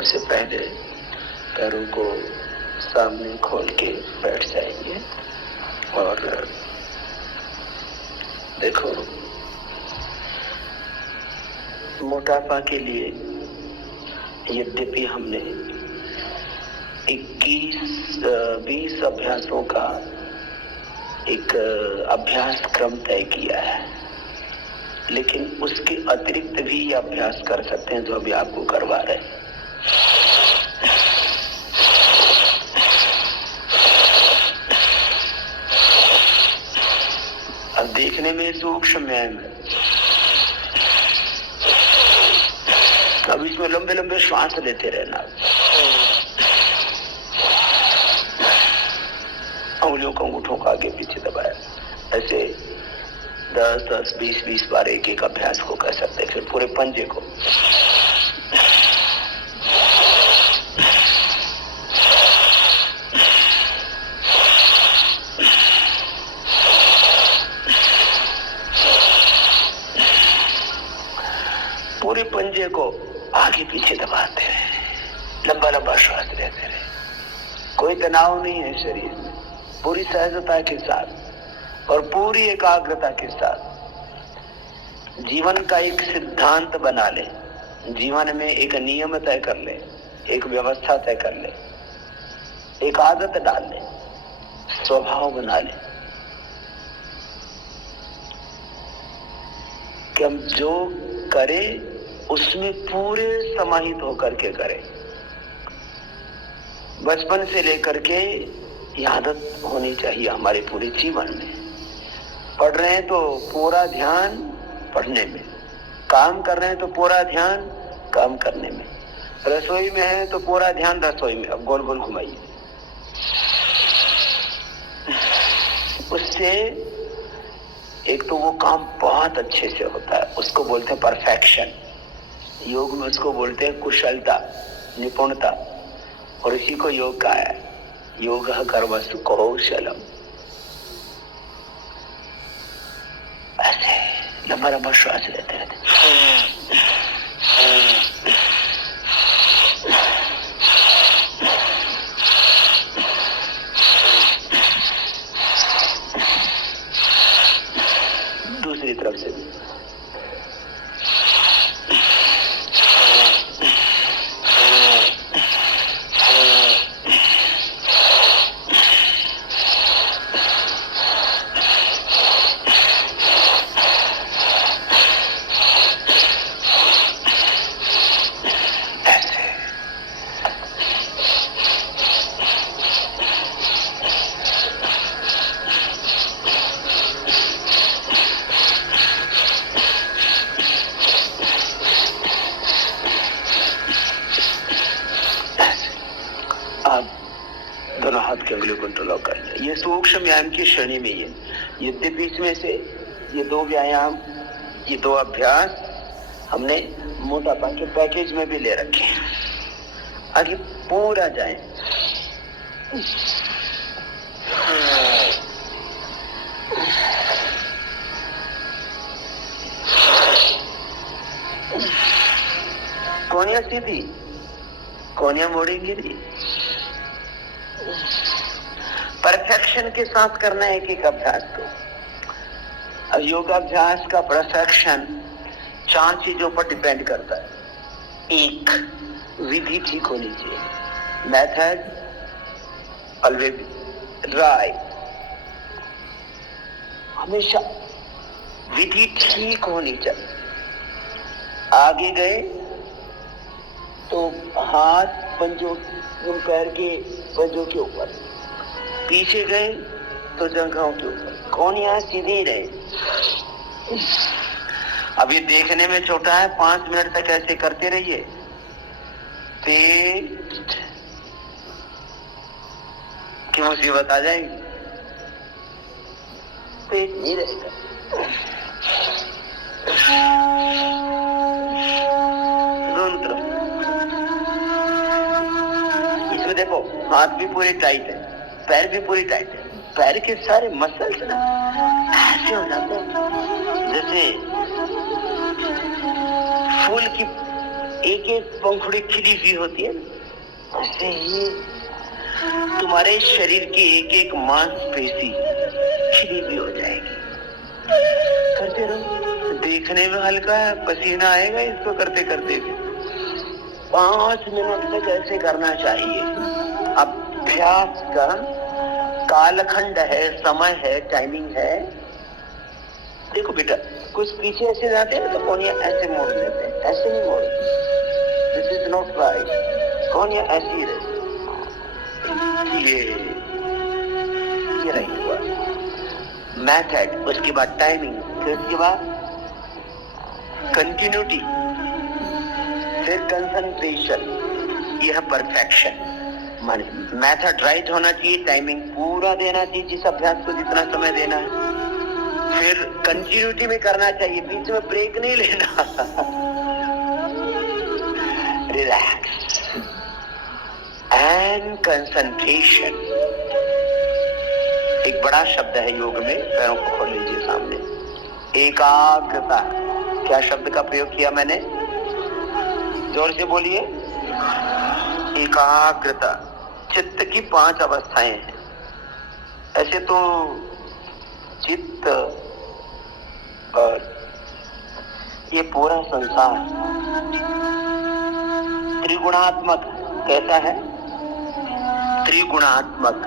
सबसे पहले पैरों को सामने खोल के बैठ जाएंगे और देखो, मोटापा के लिए यद्यपि हमने 21-20 अभ्यासों का एक अभ्यास क्रम तय किया है, लेकिन उसके अतिरिक्त भी ये अभ्यास कर सकते हैं जो अभी आपको करवा रहे हैं। अब देखने में सूक्ष्म व्यायाम है। अब इसमें लंबे लंबे श्वास लेते रहना, उंगलियों को अंगूठों को आगे पीछे दबाया, ऐसे 10-10, 20-20 बार एक एक अभ्यास को कर सकते हैं। फिर पूरे पंजे को पूरे पंजे को आगे पीछे दबाते हैं, लंबा लंबा श्वास लेते रहे। कोई तनाव नहीं है शरीर में, पूरी सहजता के साथ और पूरी एकाग्रता के साथ जीवन का एक सिद्धांत बना ले, जीवन में एक नियम तय कर ले, एक व्यवस्था तय कर ले, एक आदत डाल ले, स्वभाव बना ले कि हम जो करें उसमें पूरे समाहित होकर के करें। बचपन से लेकर के ये आदत होनी चाहिए हमारे पूरे जीवन में। पढ़ रहे हैं तो पूरा ध्यान पढ़ने में, काम कर रहे हैं तो पूरा ध्यान काम करने में, रसोई में है तो पूरा ध्यान रसोई में। अब गोल गोल घुमाइए, उससे एक तो वो काम बहुत अच्छे से होता है, उसको बोलते हैं परफेक्शन। योग में उसको बोलते हैं कुशलता, निपुणता, और इसी को योग का है, योग कर्मसु कौशलम। ऐसे लंबा लंबा श्वास लेते रहते। दूसरी तरफ से भी दोनों हाथ के उंगलियों को कंट्रोल कर ले। ये सूक्ष्म व्यायाम की श्रेणी में ही है। यद्यपि इसमें से ये 2 व्यायाम, ये 2 अभ्यास हमने मोटापा के पैकेज में भी ले रखे हैं। आगे पूरा जाए। कोनिया सीधी, कोनिया मोड़ेंगे नहीं। परफेक्शन के साथ करना है एक अभ्यास को। अब योगाभ्यास का परफेक्शन 4 चीजों पर डिपेंड करता है। 1, विधि ठीक होनी चाहिए, मेथड ऑलवेज राइट, हमेशा विधि ठीक होनी चाहिए। आगे गए तो हाथ पंजों, पैर के पंजों के ऊपर, पीछे गए तो जंघों के ऊपर, कोनियां सीधी रहे। अब ये देखने में छोटा है, 5 मिनट तक ऐसे करते रहिए। पेट की मुसीबत आ जाएगी, पेट नहीं रहेगा। दोनों तरफ इसमें देखो, हाथ भी पूरे टाइट है, पैर भी पूरी टाइट है। पैर के सारे मसल्स ना ऐसे हो जाते हैं जैसे फूल की एक एक पंखुड़ी खिली हुई होती है, ऐसे ही तुम्हारे शरीर की एक एक मांसपेशी खिली हुई हो जाएगी। करते रहो, देखने में हल्का है, पसीना आएगा इसको करते करते भी। 5 मिनट तक ऐसे करना चाहिए। अभ्यास का कालखंड है, समय है, टाइमिंग है। देखो बेटा, कुछ पीछे ऐसे जाते हैं तो कोनिया ऐसे मोड़ लेते हैं, ऐसे नहीं मोड़। This is not right. कोनिया ऐसी रहे, ये रही हुआ मेथड। उसके बाद टाइमिंग, फिर उसके बाद कंटिन्यूटी, फिर कंसंट्रेशन, यह परफेक्शन। माने मेथड राइट होना चाहिए, टाइमिंग पूरा देना चाहिए जिस अभ्यास को जितना समय देना है, फिर कंटिन्यूटी में करना चाहिए, बीच में ब्रेक नहीं लेना। Relax and concentration. एक बड़ा शब्द है योग में, पैरों को खोल लीजिए सामने। एकाग्रता। क्या शब्द का प्रयोग किया मैंने? जोर से बोलिए। एकाग्रता। चित्त की 5 अवस्थाएं हैं। ऐसे तो चित्त और ये पूरा संसार त्रिगुणात्मक कैसा है? त्रिगुणात्मक।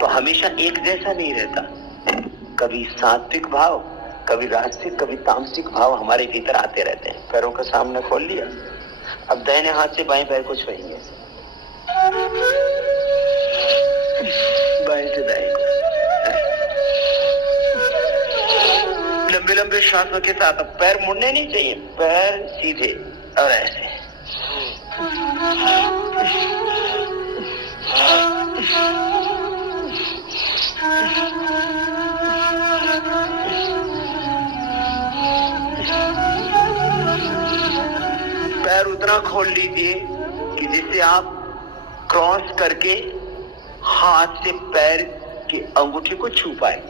तो हमेशा एक जैसा नहीं रहता। कभी सात्विक भाव, कभी राजसिक, कभी तामसिक भाव हमारे भीतर आते रहते हैं। पैरों का सामने खोल लिया। अब दाहिने हाथ से बाएं पैर को छुएंगे, बाएं से दाएं को। लंबे लंबे श्वासों के साथ। अब पैर मुड़ने नहीं चाहिए, पैर सीधे और ऐसे। पैर उतना खोल लीजिए कि जिससे आप क्रॉस करके हाथ से पैर की अंगूठी को छू पाए।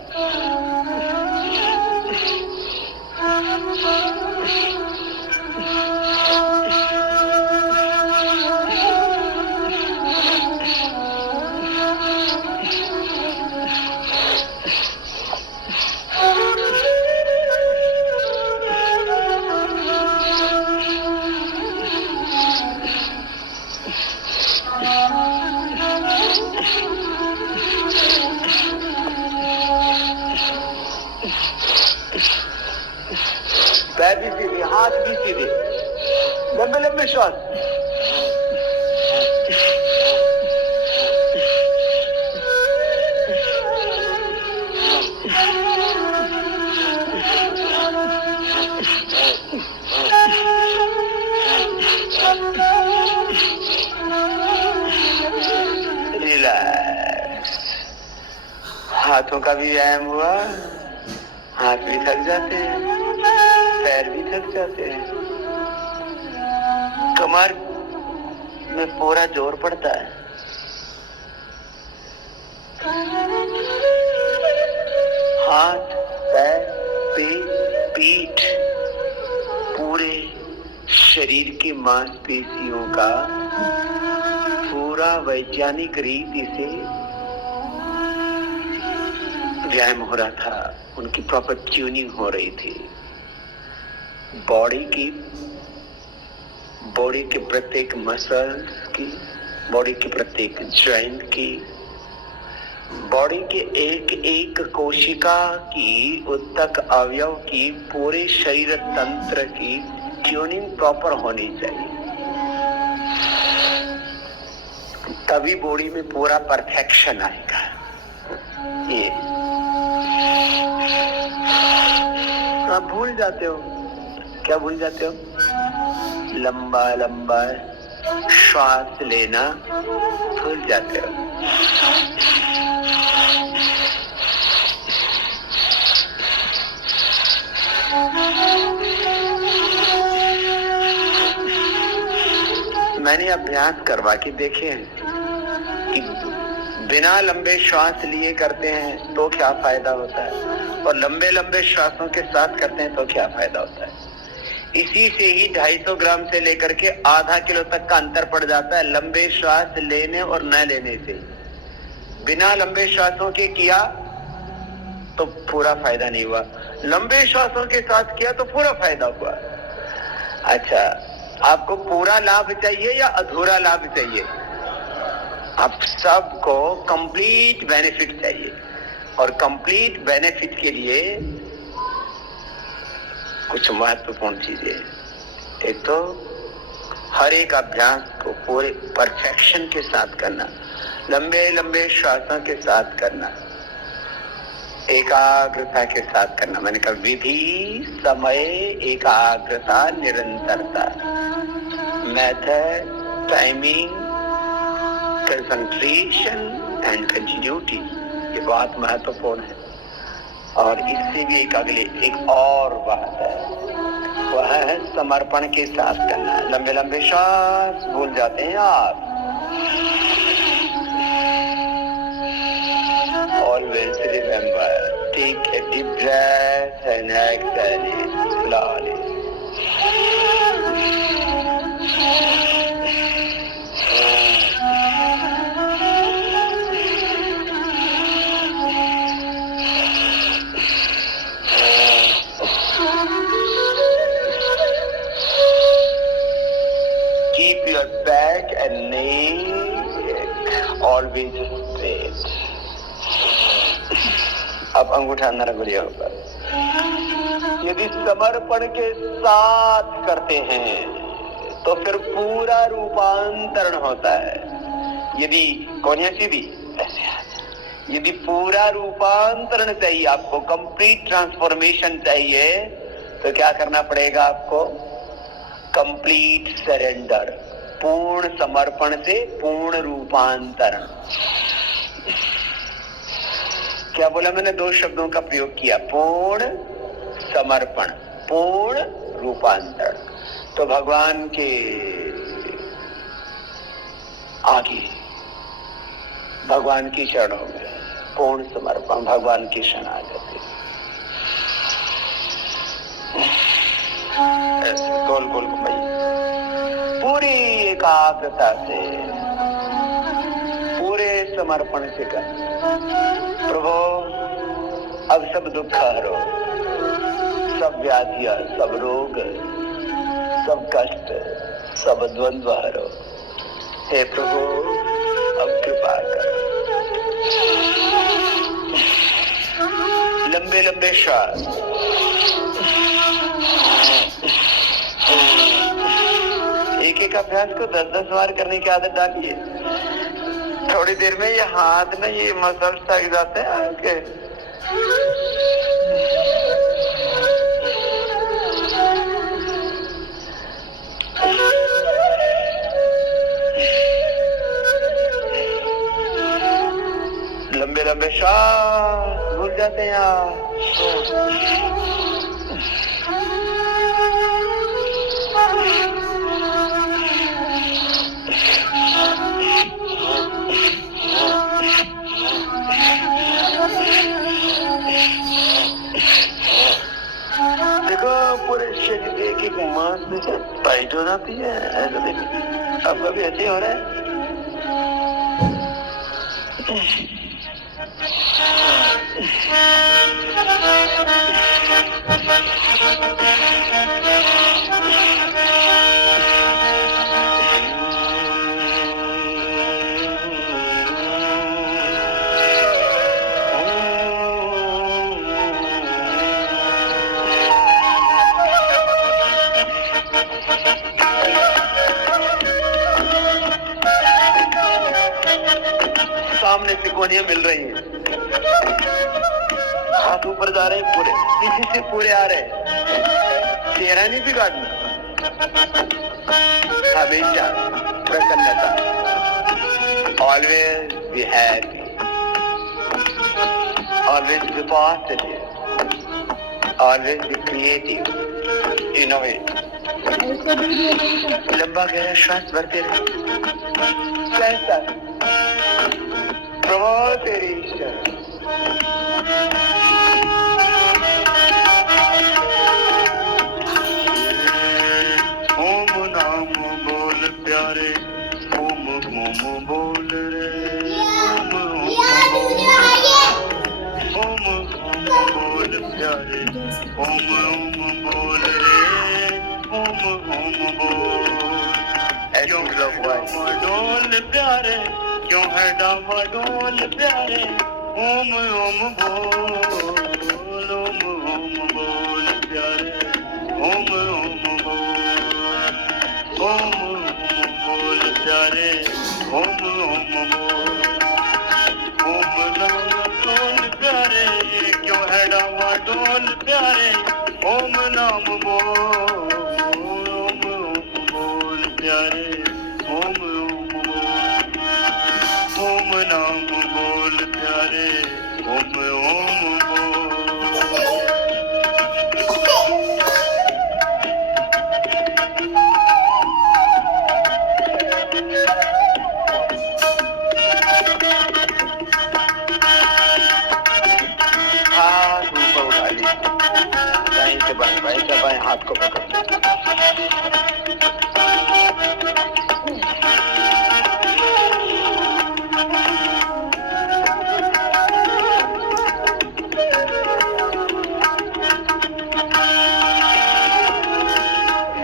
पैर भी सीधे, हाथ भी सीधे, लंबे लंबे श्वास। रिलैक्स। हाथों का भी व्यायाम हुआ, हाथ भी थक जाते हैं, पैर भी थक जाते हैं, कमर में पूरा जोर पड़ता है। हाथ, पैर, पेट, पीठ, पूरे शरीर की मांसपेशियों का पूरा वैज्ञानिक रीति से व्यायाम हो रहा था। उनकी प्रॉपर ट्यूनिंग हो रही थी। बॉडी के प्रत्येक मसल्स की, बॉडी के प्रत्येक जॉइंट की, बॉडी के एक एक कोशिका की, उत्तक अवयव की, पूरे शरीर तंत्र की ट्यूनिंग प्रॉपर होनी चाहिए। तभी बॉडी में पूरा परफेक्शन आएगा। ये आप भूल जाते हो। क्या भूल जाते हो? लंबा लंबा श्वास लेना भूल जाते हो। मैंने अभ्यास करवा के देखे हैं कि बिना लंबे श्वास लिए करते हैं तो क्या फायदा होता है, और लंबे लंबे श्वासों के साथ करते हैं तो क्या फायदा होता है। इसी से ही 250 ग्राम से लेकर के आधा किलो तक का अंतर पड़ जाता है लंबे श्वास लेने और न लेने से। बिना लंबे श्वासों के किया तो पूरा फायदा नहीं हुआ, लंबे श्वासों के साथ किया तो पूरा फायदा हुआ। अच्छा, आपको पूरा लाभ चाहिए या अधूरा लाभ चाहिए? आप सबको कंप्लीट बेनिफिट चाहिए, और कंप्लीट बेनिफिट के लिए कुछ महत्वपूर्ण चीजें। एक तो हर एक अभ्यास को पूरे परफेक्शन के साथ करना, लंबे लंबे श्वासों के साथ करना, एकाग्रता के साथ करना। मैंने कहा विधि, समय, एकाग्रता, निरंतरता, method, timing, concentration and continuity, ये बहुत महत्वपूर्ण है। और इससे भी एक और बात है, वह है समर्पण के साथ करना। लंबे लंबे श्वास भूल जाते हैं आप। Always remember, take a deep breath and exhale it slowly. Keep your back and neck always straight. अब अंगूठा नरम बढ़िया ऊपर। यदि समर्पण के साथ करते हैं तो फिर पूरा रूपांतरण होता है। यदि कोनिया सीधी ऐसे, यदि पूरा रूपांतरण चाहिए, आपको कंप्लीट ट्रांसफॉर्मेशन चाहिए, तो क्या करना पड़ेगा आपको? कंप्लीट सरेंडर, पूर्ण समर्पण से पूर्ण रूपांतरण। क्या बोला मैंने? दो शब्दों का प्रयोग किया, पूर्ण समर्पण, पूर्ण रूपांतरण। तो भगवान के आगे, भगवान की चरणों में पूर्ण समर्पण, भगवान की शरणागति, ऐसे गोल गोल घुमाइए पूरी एकाग्रता से, पूरे समर्पण से कर। प्रभु अब सब दुख हरो, सब व्याधियां, सब रोग, सब कष्ट, सब द्वंद्व हरो। हे प्रभु अब कृपा कर। लंबे लंबे श्वास, एक एक अभ्यास को 10-10 बार करने की आदत डालिए। थोड़ी देर में ये हाथ में ये मसल्स थक जाते हैं आपके। लंबे लंबे श्वास भूल जाते हैं आप। पूरे शरीर एक एक मांसपेशियां टाइट हो जाती है। ऐसा देखिए आपका भी ऐसे हो रहा है। सामने से कोनियां मिल रही हैं, हाथ ऊपर जा रहे हैं, पूरे पीछे से पूरे आ रहे हैं। चेहरा नहीं बिगाड़ना, हमेशा प्रसन्नता, always be happy, always be positive, always be creative, innovative. लंबा गहरा श्वास भरते रहे। कैसा प्रभु तेरी इच्छा। प्यारे, ओम ओम बोल रे, ओम ओम बोल। क्यों डामाडोल प्यारे, क्यों है डामाडोल प्यारे, ओम ओम बोल, ओम ओम बोल प्यारे, ओम ओम बोल, ओम ओम बोल प्यारे, ओम ओम बोल, ओम डामाडोल प्यारे, क्यों है डामाडोल प्यारे, ओम नाम बोल, ओम ओम बोल प्यारे, ओम ओम बोल, ओम नाम बोल प्यारे, ओम ओम बोल। हाथ ऊपर उठा लीजिए, दाएं से बाएं, बाएं से बाएं हाथ को पकड़ लीजिए।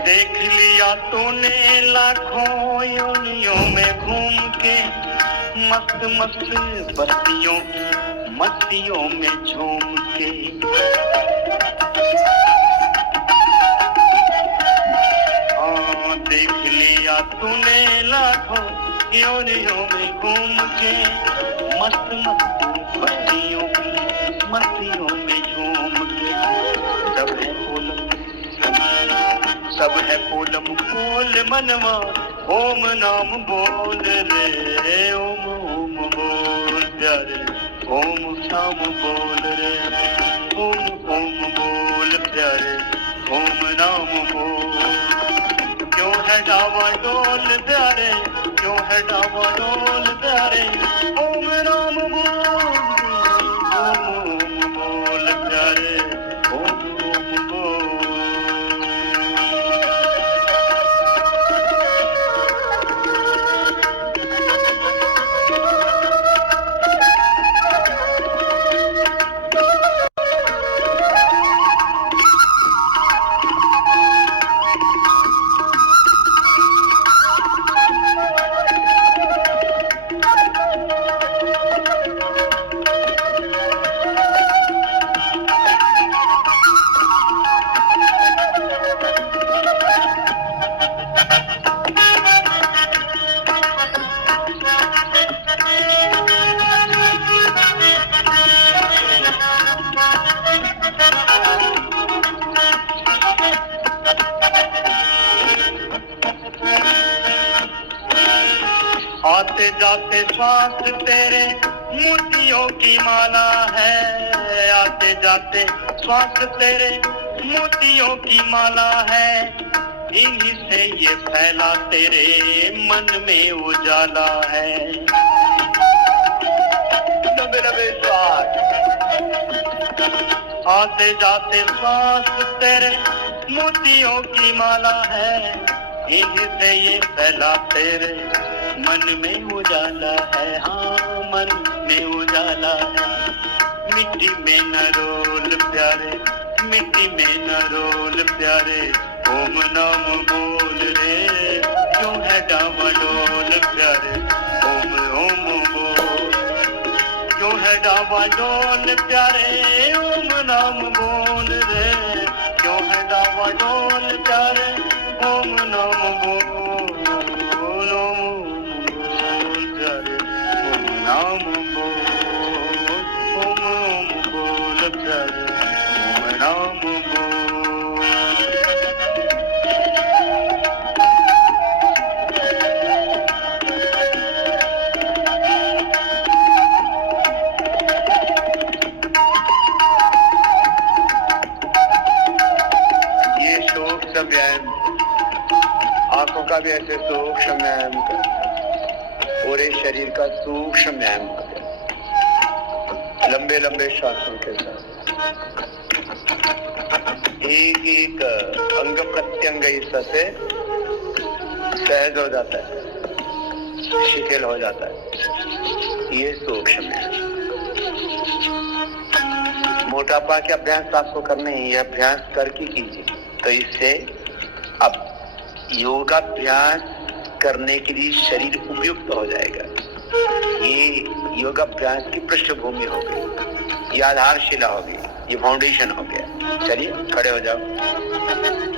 देख लिया तूने लाखों योनियों में घूम के, मस्त मस्त बस्तियों मस्तियों में झूम के। देख लिया तूने लाखों योनियों में घूम के, मस्त मस्त बस्तियों की मस्तियों में झूम के। सब है पोलम पोल मनवा, ओम नाम बोल रे, ओम ओम बोल प्यारे, ओम शाम बोल रे, ओम ओम बोल प्यारे, ओम नाम बोल। क्यों है डावाडोल प्यारे, क्यों है डावाडोल प्यारे, ओम नाम बोल, ओम ओम बोल प्यारे, ओम ओम बोल। आते जाते श्वास तेरे मोतियों की माला है, आते जाते श्वास तेरे मोतियों की माला है, इन्हीं से ये फैला तेरे मन में उजाला है। लंबे लंबे श्वास, आते जाते श्वास तेरे मोतियों की माला है, इन्हीं से ये फैला तेरे मन में उजाला है, हाँ मन में उजाला है। मिट्टी में न रोल प्यारे, मिट्टी में न रोल प्यारे, ओम नाम बोल रे, क्यों है डावाडोल प्यारे, ओम ओम बोल। क्यों है डावाडोल प्यारे, ओम नाम बोल रे, क्यों है डावाडोल प्यारे, ओम नाम बोल, नाम बोल, ओम ओम बोल प्यारे, ओम नाम बोल। ये सूक्ष्म व्यायाम, आंखों का भी ऐसे सूक्ष्म व्यायाम कर, पूरे शरीर का सूक्ष्म व्यायाम कर, लंबे लंबे श्वासों के साथ। एक एक अंग प्रत्यंग इससे सहज हो जाता है, शिथिल हो जाता है। ये सूक्ष्म है। मोटापा के अभ्यास आपको करने हैं, ये अभ्यास करके कीजिए। तो इससे अब योगाभ्यास करने के लिए शरीर उपयुक्त हो जाएगा। ये योगाभ्यास की पृष्ठभूमि हो गई, ये आधारशिला हो गई, ये फाउंडेशन हो गया। चलिए खड़े हो जाओ।